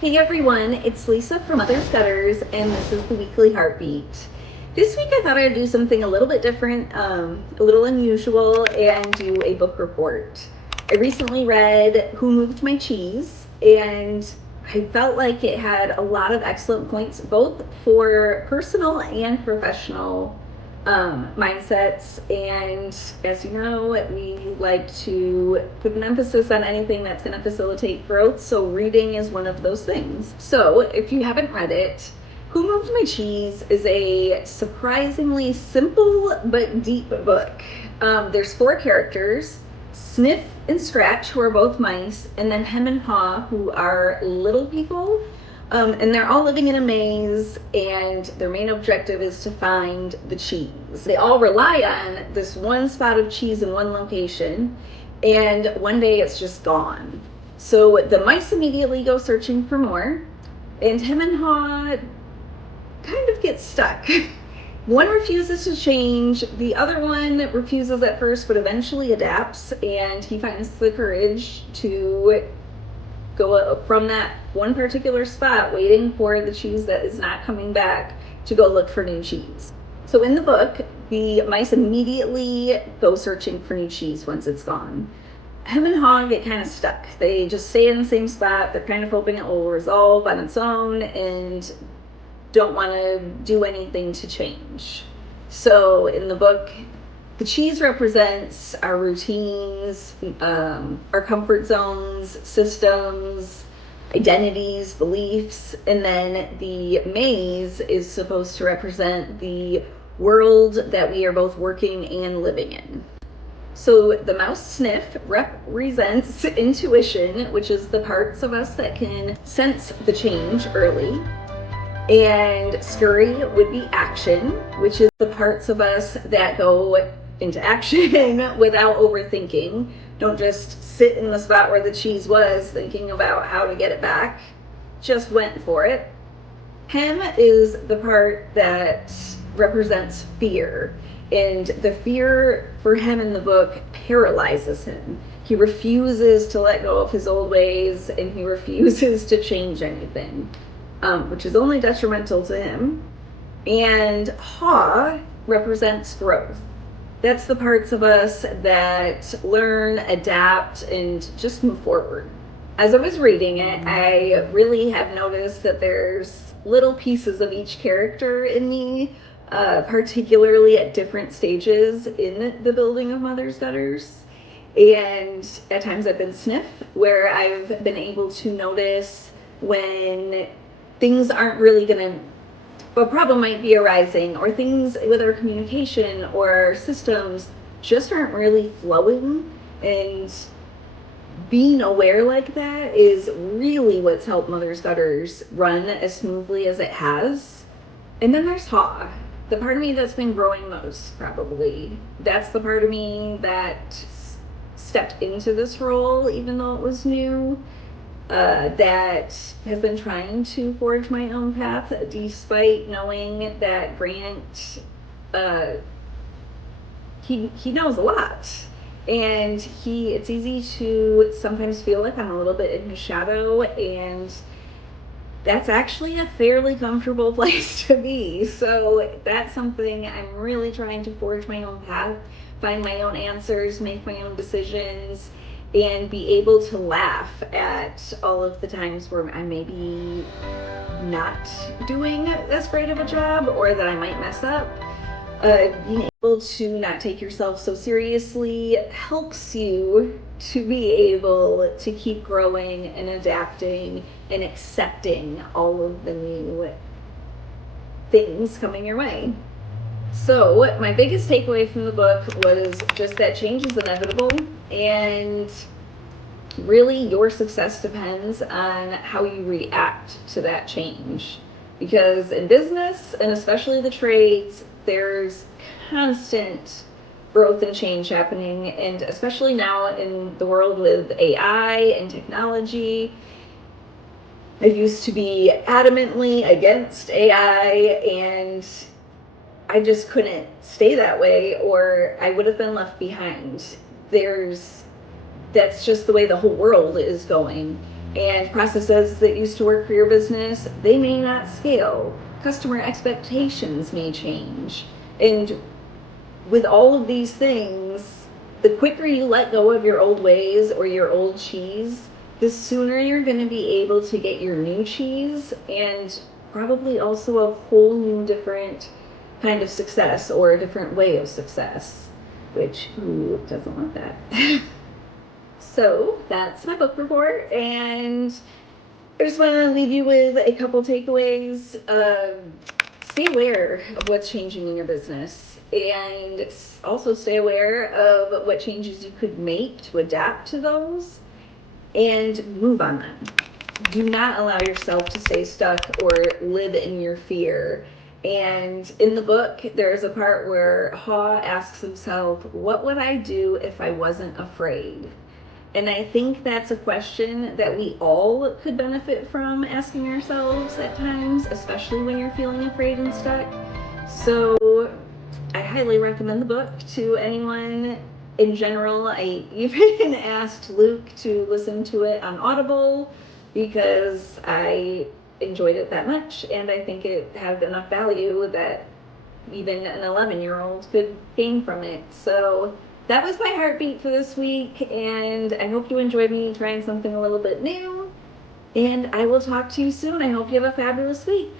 Hey everyone, it's Lisa from Other Gutters, and this is the Weekly Heartbeat. This week I thought I'd do something a little bit different, a little unusual, and do a book report. I recently read Who Moved My Cheese, and I felt like it had a lot of excellent points, both for personal and professional mindsets. And as you know, we like to put an emphasis on anything that's going to facilitate growth, so reading is one of those things. So if you haven't read it, Who Moved My Cheese is a surprisingly simple but deep book. There's 4 characters: Sniff and Scratch, who are both mice, and then Hem and Haw, who are little people. And they're all living in a maze, and their main objective is to find the cheese. They all rely on this one spot of cheese in one location, and one day it's just gone. So the mice immediately go searching for more, and Hem and Haw kind of get stuck. One refuses to change, the other one refuses at first, but eventually adapts, and he finds the courage to go from that one particular spot, waiting for the cheese that is not coming back, to go look for new cheese. So in the book, the mice immediately go searching for new cheese once it's gone. Hem and Haw get kind of stuck. They just stay in the same spot. They're kind of hoping it will resolve on its own and don't want to do anything to change. So in the book, the cheese represents our routines, our comfort zones, systems, identities, beliefs, and then the maze is supposed to represent the world that we are both working and living in. So the mouse Sniff represents intuition, which is the parts of us that can sense the change early. And Scurry would be action, which is the parts of us that go into action without overthinking. Don't just sit in the spot where the cheese was thinking about how to get it back. Just went for it. Hem is the part that represents fear. And the fear for Hem in the book paralyzes him. He refuses to let go of his old ways, and he refuses to change anything, which is only detrimental to him. And Haw represents growth. That's the parts of us that learn, adapt, and just move forward. As I was reading it, I really have noticed that there's little pieces of each character in me, particularly at different stages in the building of Mother's Gutters. And at times I've been Sniff, where I've been able to notice when things aren't really going to, a problem might be arising, or things with our communication or our systems just aren't really flowing, and being aware like that is really what's helped Mother's Gutters run as smoothly as it has. And then there's Haw, the part of me that's been growing most, probably. That's the part of me that stepped into this role even though it was new. That has been trying to forge my own path, despite knowing that Grant, he knows a lot, and it's easy to sometimes feel like I'm a little bit in his shadow, and that's actually a fairly comfortable place to be. So that's something I'm really trying to forge my own path, find my own answers, make my own decisions, and be able to laugh at all of the times where I may be not doing as great of a job, or that I might mess up. Being able to not take yourself so seriously helps you to be able to keep growing and adapting and accepting all of the new things coming your way. So my biggest takeaway from the book was just that change is inevitable, and really your success depends on how you react to that change. Because in business, and especially the trades, there's constant growth and change happening, and especially now in the world with AI and technology. I used to be adamantly against AI, and I just couldn't stay that way, or I would have been left behind. That's just the way the whole world is going. And processes that used to work for your business, they may not scale. Customer expectations may change. And with all of these things, the quicker you let go of your old ways or your old cheese, the sooner you're going to be able to get your new cheese and probably also a whole new different kind of success or a different way of success, which who doesn't want that? So that's my book report, and I just want to leave you with a couple takeaways. Stay aware of what's changing in your business, and also stay aware of what changes you could make to adapt to those and move on them. Do not allow yourself to stay stuck or live in your fear. And in the book, there's a part where 𝙏asks himself, what would I do if I wasn't afraid? And I think that's a question that we all could benefit from asking ourselves at times, especially when you're feeling afraid and stuck. So I highly recommend the book to anyone. In general, I even asked Luke to listen to it on Audible because I enjoyed it that much, and I think it had enough value that even an 11-year-old could gain from it. So that was my heartbeat for this week, and I hope you enjoyed me trying something a little bit new, and I will talk to you soon. I hope you have a fabulous week.